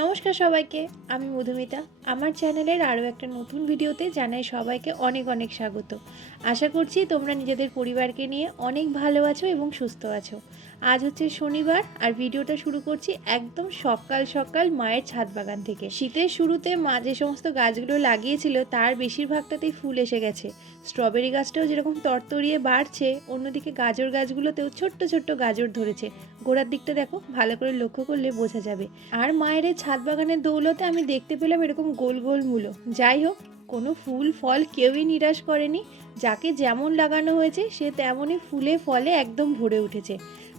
নমস্কার সবাইকে, আমি মধুমিতা। আমার চ্যানেলের আরও একটা নতুন ভিডিওতে জানাই সবাইকে অনেক অনেক স্বাগত। আশা করছি তোমরা নিজেদের পরিবারকে নিয়ে অনেক ভালো আছো এবং সুস্থ আছো। আজ হচ্ছে শনিবার আর ভিডিওটা শুরু করছি একদম সকাল সকাল মায়ের ছাদ বাগান থেকে। শীতের শুরুতে মা যে সমস্ত গাছগুলো লাগিয়েছিল তার বেশিরভাগটাতেই ফুল এসে গেছে। স্ট্রবেরি গাছটাও যেরকম তরতরিয়ে বাড়ছে, অন্যদিকে গাজর গাছগুলোতেও ছোট্ট ছোট্ট গাজর ধরেছে। গোড়ার দিকটা দেখো, ভালো করে লক্ষ্য করলে বোঝা যাবে। আর মায়ের এই ছাদ বাগানের দৌলতে আমি দেখতে পেলাম এরকম গোল গোল মূলো। যাই হোক, কোনো ফুল, ফল কেউই নিরাশ করেনি। যাকে যেমন লাগানো হয়েছে, সে তেমনই ফুলে, ফলে একদম ভরে উঠেছে।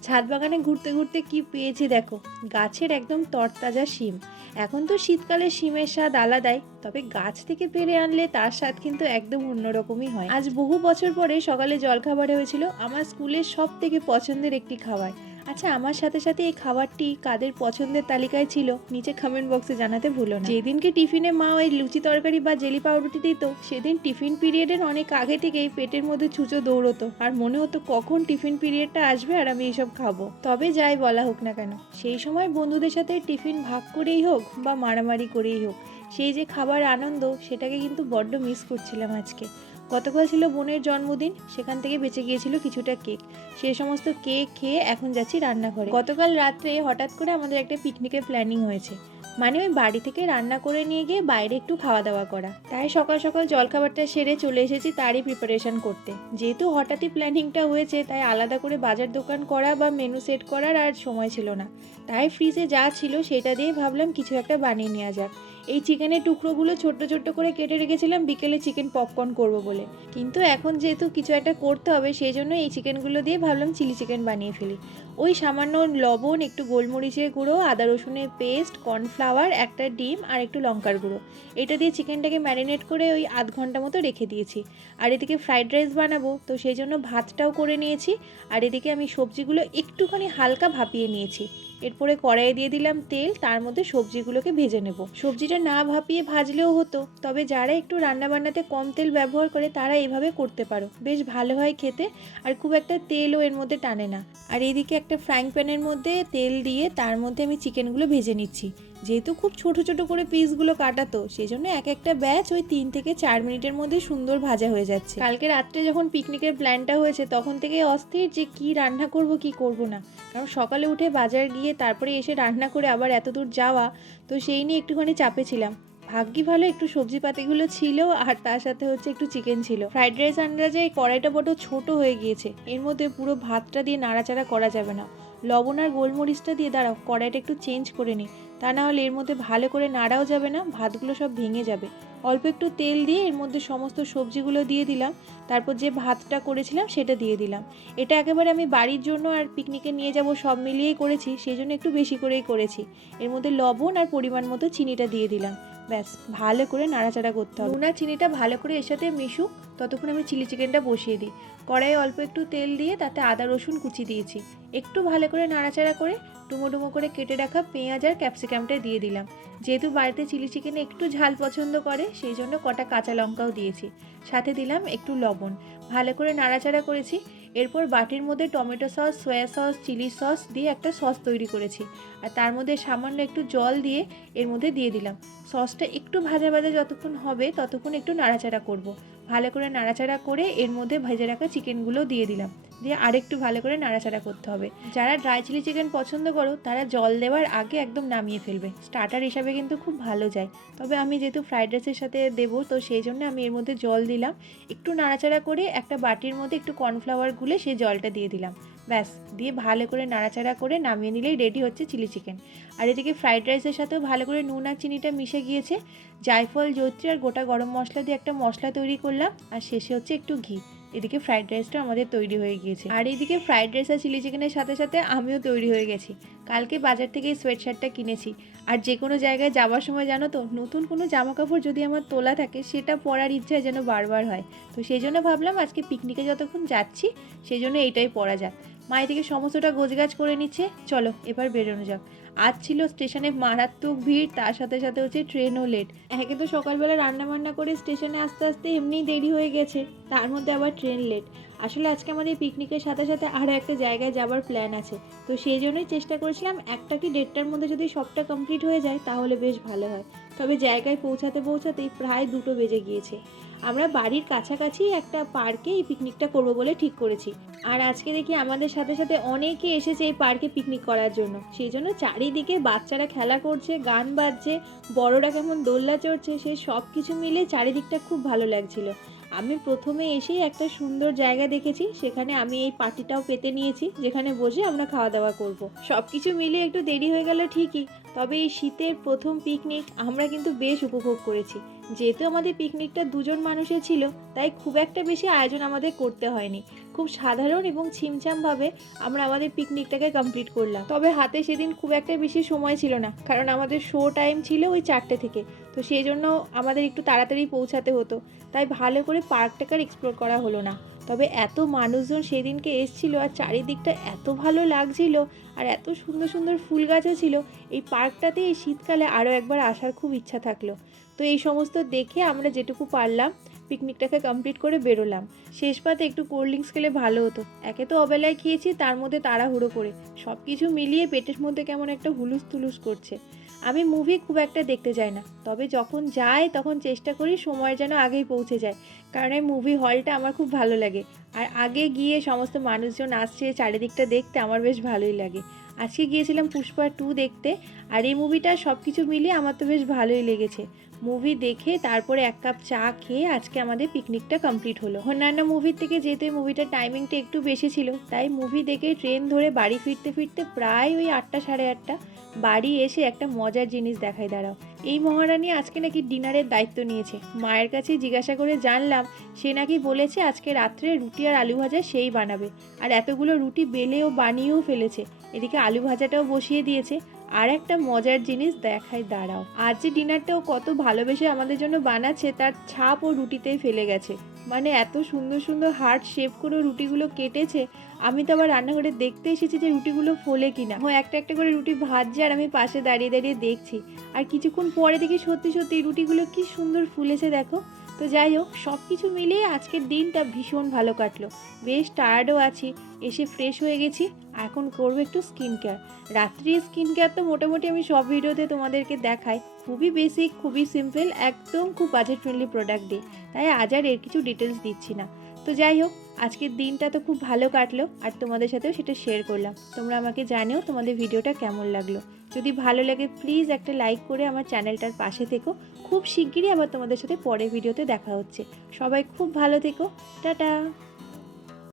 ছাদ বাগানে ঘুরতে ঘুরতে কি পেয়েছি দেখো, গাছের একদম তরতাজা শিম। এখন তো শীতকালে শিমের স্বাদ আলাদাই, তবে গাছ থেকে পেরে আনলে তার স্বাদ কিন্তু একদম অন্যরকমই হয়। আজ বহু বছর পরে সকালে জলখাবারে হয়েছিল আমার স্কুলের সব থেকে পছন্দের একটি খাবার। আচ্ছা আমার সাথে সাথে এই খাবারটি কাদের পছন্দের তালিকায় ছিল? নিচে কমেন্ট বক্সে জানাতে ভুলো না। যেদিনকে টিফিনে মা ওই লুচি তরকারি বা জেলি পাউরুটি দিত, সেদিন টিফিন পিরিয়ডের অনেক আগে থেকেই পেটের মধ্যে ছুঁচো দৌড়তো। আর মনে হতো কখন টিফিন পিরিয়ডটা আসবে আর আমি এইসব খাব। তবে যাই বলা হোক না কেন, সেই সময় বন্ধুদের সাথে টিফিন ভাগ করেই হোক বা মারামারি করেই হোক, সেই যে খাবার আনন্দ, সেটাকে কিন্তু বড্ড মিস করছিলাম আজকে। গতকাল ছিল বোনের জন্মদিন, সেখান থেকে বেঁচে গিয়েছিল কিছুটা কেক। সে সমস্ত কেক খেয়ে এখন যাচ্ছি রান্নাঘরে। গতকাল রাত্রে হঠাৎ করে আমাদের একটা পিকনিকের প্ল্যানিং হয়েছে। মানে ওই বাড়ি থেকে রান্না করে নিয়ে গিয়ে বাইরে একটু খাওয়া দাওয়া করা। তাই সকাল সকাল জলখাবারটা সেরে চলে এসেছি তারই প্রিপারেশন করতে। যেহেতু হঠাৎই প্ল্যানিংটা হয়েছে, তাই আলাদা করে বাজার দোকান করা বা মেনু সেট করার আর সময় ছিল না। তাই ফ্রিজে যা ছিল সেটা দিয়ে ভাবলাম কিছু একটা বানিয়ে নেওয়া যাক। এই চিকেনের টুকরোগুলো ছোট্ট ছোট্ট করে কেটে রেখেছিলাম, বিকেলে চিকেন পপকর্ন করব বলে। কিন্তু এখন যেহেতু কিছু একটা করতে হবে, সেই জন্য এই চিকেনগুলো দিয়ে ভাবলাম চিলি চিকেন বানিয়ে ফেলি। ওই সামান্য লবণ, একটু গোলমরিচের গুঁড়ো, আদা রসুনের পেস্ট কর্নফ্লাওয়ার একটা ডিম আর একটু লঙ্কার গুঁড়ো। এটা দিয়ে চিকেনটাকে ম্যারিনেট করে ওই আধ ঘণ্টা মতো রেখে দিয়েছি। আর এদিকে ফ্রাইড রাইস বানাবো, তো সেই জন্য ভাতটাও করে নিয়েছি। আর এদিকে আমি সবজিগুলো একটুখানি হালকা ভাপিয়ে নিয়েছি। এরপরে কড়াইয়ে দিয়ে দিলাম তেল, তার মধ্যে সবজিগুলোকে ভেজে নেব। সবজিটা না ভাপিয়ে ভাজলেও হতো, তবে যারা একটু রান্না বান্নাতে কম তেল ব্যবহার করে তারা এভাবে করতে পারো। বেশ ভালো হয় খেতে, আর খুব একটা তেলও এর মধ্যে টানে না। আর এদিকে একটা ফ্রাইং প্যানের মধ্যে তেল দিয়ে তার মধ্যে আমি চিকেনগুলো ভেজে নিচ্ছি। যেহেতু খুব ছোট ছোট করে পিসগুলো কাটাতো সেই জন্য এক একটা ব্যাচ ওই তিন থেকে চার মিনিটের মধ্যে সুন্দর ভাজা হয়ে যাচ্ছে। কালকে রাত্রে যখন পিকনিকের প্ল্যানটা হয়েছে, তখন থেকে অস্থির যে কি রান্না করব, কি করব না। কারণ সকালে উঠে বাজার গিয়ে তারপরে এসে রান্না করে আবার এত দূর যাওয়া, তো সেই নিয়ে একটুখানি চাপে ছিলাম। ভাগ্যি ভালো একটু সবজি পাতিগুলো ছিল, আর তার সাথে হচ্ছে একটু চিকেন ছিল। ফ্রাইড রাইস আন্দাজে কড়াইটা বড় ছোট হয়ে গিয়েছে। এর মধ্যে পুরো ভাতটা দিয়ে নাড়াচাড়া করা যাবে না। লবণ আর গোলমরিচটা দিয়ে দাঁড়াও, কড়াইটা একটু চেঞ্জ করে নিই। তা না হলে এর মধ্যে ভালো করে নাড়াও যাবে না, ভাতগুলো সব ভেঙে যাবে। অল্প একটু তেল দিয়ে এর মধ্যে সমস্ত সবজিগুলো দিয়ে দিলাম, তারপর যে ভাতটা করেছিলাম সেটা দিয়ে দিলাম। এটা একেবারে আমি বাড়ির জন্য আর পিকনিকে নিয়ে যাব সব মিলিয়েই করেছি সেই জন্য একটু বেশি করেই করেছি। এর মধ্যে লবণ আর পরিমাণ মতো চিনিটা দিয়ে দিলাম। ব্যাস, ভালো করে নাড়াচাড়া করতে হবে। নুন চিনিটা ভালো করে এর সাথে মিশুক ততক্ষণ আমি চিলি চিকেনটা বসিয়ে দিই। কড়াইয়ে অল্প একটু তেল দিয়ে তাতে আদা, রসুন কুচি দিয়েছি। একটু ভালো করে নাড়াচাড়া করে ডুমো ডুমো করে কেটে রাখা পেঁয়াজ আর ক্যাপসিকামটা দিয়ে দিলাম। যেহেতু বাড়িতে চিলি চিকেনে একটু ঝাল পছন্দ করে, সেই জন্য কটা কাঁচা লঙ্কাও দিয়েছি। সাথে দিলাম একটু লবণ। ভালো করে নাড়াচাড়া করেছি। এরপর বাটির মধ্যে tomato sauce, soya sauce, chilli sauce দিয়ে একটা সস তৈরি করেছি। আর তার মধ্যে সামান্য একটু জল দিয়ে এর মধ্যে দিয়ে দিলাম। সসটা একটু ভাজা ভাজা যতক্ষণ হবে, ততক্ষণ একটু নাড়াচাড়া করব। ভালো করে নাড়াচাড়া করে এর মধ্যে ভেজে রাখা চিকেনগুলো দিয়ে দিলাম। দিয়ে আরেকটু ভালো করে নাড়াচাড়া করতে হবে। যারা ড্রাই চিলি চিকেন পছন্দ করো, তারা জল দেওয়ার আগে একদম নামিয়ে ফেলবে। স্টার্টার হিসাবে কিন্তু খুব ভালো যায়। তবে আমি যেহেতু ফ্রাইড রাইসের সাথে দেবো, তো সেই জন্য আমি এর মধ্যে জল দিলাম। একটু নাড়াচাড়া করে একটা বাটির মধ্যে একটু কর্নফ্লাওয়ার গুলে সেই জলটা দিয়ে দিলাম। ব্যাস, দিয়ে ভালো করে নাড়াচাড়া করে নামিয়ে নিলেই রেডি হচ্ছে চিলি চিকেন আর এদিকে ফ্রাইড রাইসের সাথেও ভালো করে নুন আর চিনিটা মিশে গিয়েছে। জায়ফল জৈত্রী আর গোটা গরম মশলা দিয়ে একটা মশলা তৈরি করলাম। আর শেষে হচ্ছে একটু ঘি। এদিকে ফ্রাইড রাইসটা আমাদের তৈরি হয়ে গিয়েছে। আর এইদিকে ফ্রাইড রাইস আর চিলি চিকেনের সাথে সাথে আমিও তৈরি হয়ে গেছি। কালকে বাজার থেকে সোয়েট শার্টটা কিনেছি। আর যে কোনো জায়গায় যাওয়ার সময় জানো তো, নতুন কোনো জামা কাপড় যদি আমার তোলা থাকে, সেটা পরার ইচ্ছা যেন বারবার হয়। তো সেই জন্য ভাবলাম আজকে পিকনিকে যতক্ষণ যাচ্ছি, সেই জন্য এইটাই পরা যাক। মা এদিকে সমস্তটা গোছগাছ করে নিচ্ছে। চলো, এবার বেরোনো যাক। আজ ছিল স্টেশনে মারাত্মক ভিড়, তার সাথে সাথে হচ্ছে ট্রেনও লেট একে তো সকালবেলা রান্না বান্না করে স্টেশনে আস্তে আস্তে এমনিই দেরি হয়ে গেছে, তার মধ্যে আবার ট্রেন লেট আসলে আজকে আমাদের পিকনিকের সাথে সাথে আরও একটা জায়গায় যাবার প্ল্যান আছে, তো সেই জন্যই চেষ্টা করেছিলাম একটা কি দেড়টার মধ্যে যদি সবটা কমপ্লিট হয়ে যায় তাহলে বেশ ভালো হয়। তবে জায়গায় পৌঁছাতে পৌঁছাতেই প্রায় দুটো বেজে গিয়েছে। আমরা বাড়ির কাছাকাছি একটা পার্কে এই পিকনিকটা করব বলে ঠিক করেছি। আর আজকে দেখি আমাদের সাথে সাথে অনেকে এসেছে এই পার্কে পিকনিক করার জন্য। সেই জন্য চারিদিকে বাচ্চারা খেলা করছে, গান বাজছে, বড়রা কেমন দোল্লা চড়ছে, সে সব কিছু মিলে চারিদিকটা খুব ভালো লাগছিল। আমি প্রথমে এসেই একটা সুন্দর জায়গা দেখেছি, সেখানে আমি এই পার্টিটাও পেতে নিয়েছি, যেখানে বসে আমরা খাওয়া দাওয়া করব। সব কিছু মিলে একটু দেরি হয়ে গেল ঠিকই, তবে এই শীতের প্রথম পিকনিক আমরা কিন্তু বেশ উপভোগ করেছি। যেহেতু আমাদের পিকনিকটা দুজন মানুষের ছিল, তাই খুব একটা বেশি আয়োজন আমাদের করতে হয়নি। খুব সাধারণ এবং ছিমছামভাবে আমরা আমাদের পিকনিকটাকে কমপ্লিট করলাম। তবে হাতে সেদিন খুব একটা বেশি সময় ছিল না, কারণ আমাদের শো টাইম ছিল ওই চারটে থেকে। তো সেই জন্য আমাদের একটু তাড়াতাড়ি পৌঁছাতে হতো। তাই ভালো করে পার্কটাকে আর এক্সপ্লোর করা হলো না। তবে এত মানুষজন সেদিনকে এসছিল আর চারিদিকটা এত ভালো লাগছিল আর এত সুন্দর সুন্দর ফুল গাছও ছিল, এই পার্কটাতে এই শীতকালে আরও একবার আসার খুব ইচ্ছা থাকল। তো এই সমস্ত দেখে আমরা যেটুকু পারলাম পিকনিকটাকে কমপ্লিট করে বেরোলাম। শেষ পাতে একটু কোল্ড ড্রিঙ্কস খেলে ভালো হতো। একে তো অবেলায় খেয়েছি, তার মধ্যে তাড়াহুড়ো করে। সব কিছু মিলিয়ে পেটের মধ্যে কেমন একটা হুলুস তুলুস করছে। আমি মুভি খুব একটা দেখতে যাই না। তবে যখন যাই, তখন চেষ্টা করি সময় যেন আগেই পৌঁছে যায়। কারণ এই মুভি হলটা আমার খুব ভালো লাগে। আর আগে গিয়ে সমস্ত মানুষজন আসছে, চারিদিকটা দেখতে আমার বেশ ভালোই লাগে। আজকে গিয়েছিলাম পুষ্পা টু দেখতে, আর এই মুভিটা সব কিছু মিলিয়ে আমার তো বেশ ভালোই লেগেছে। মুভি দেখে তারপরে এক কাপ চা খেয়ে আজকে আমাদের পিকনিকটা কমপ্লিট হলো। অন্যান্য মুভির থেকে যেহেতু এই মুভিটার টাইমিংটা একটু বেশি ছিল, তাই মুভি দেখে ট্রেন ধরে বাড়ি ফিরতে ফিরতে প্রায় ওই আটটা সাড়ে আটটা বাড়ি এসে একটা মজার জিনিস দেখায় দাঁড়াও। এই মহারানী আজকে নাকি ডিনারের দায়িত্ব নিয়েছে। মায়ের কাছে জিজ্ঞাসা করে জানলাম, সে নাকি বলেছে আজকে রাত্রে রুটি আর আলু ভাজা সেই বানাবে। আর এতগুলো রুটি বেলেও বানিয়েও ফেলেছে। এদিকে আলু ভাজাটাও বসিয়ে দিয়েছে। আর একটা মজার জিনিস দেখাই, দাঁড়াও। আজ যে ডিনারটাও কত ভালোবেসে আমাদের জন্য বানাচ্ছে, তার ছাপ ও রুটিতেই ফেলে গেছে। মানে এত সুন্দর সুন্দর হার্ট শেপ করে রুটিগুলো কেটেছে, আমি তো আবার রান্নাঘরে দেখতে এসেছি যে রুটিগুলো ফোলে কিনা। ও একটা একটা করে রুটি ভাজছে আর আমি পাশে দাঁড়িয়ে দাঁড়িয়ে দেখছি। আর কিছুক্ষণ পরে দেখি সত্যি সত্যি রুটিগুলো কি সুন্দর ফুলেছে, দেখো। তো যাই হোক সব কিছু মিলিয়ে আজকের দিনটা ভীষণ ভালো কাটলো। বেশ টায়ার্ডও আছি, এসে ফ্রেশ হয়ে গেছি, এখন করব একটু স্কিন কেয়ার রাত্রি স্কিন কেয়ার তো মোটামুটি আমি সব ভিডিওতে তোমাদেরকে দেখাই। খুবই বেসিক খুবই সিম্পল একদম খুব বাজেট ফ্রেন্ডলি প্রোডাক্ট দিই তাই আজ আর এর কিছু ডিটেলস দিচ্ছি না। তো যাই হোক, আজকের দিনটা তো খুব ভালো কাটলো আর তোমাদের সাথেও সেটা শেয়ার করলাম। তোমরা আমাকে জানিও তোমাদের ভিডিওটা কেমন লাগল। যদি ভালো লাগে প্লিজ একটা লাইক করে আমার চ্যানেলটার পাশে থেকো। খুব শিগগিরই আবার তোমাদের সাথে পরের ভিডিওতে দেখা হচ্ছে। সবাই খুব ভালো থেকো। টাটা!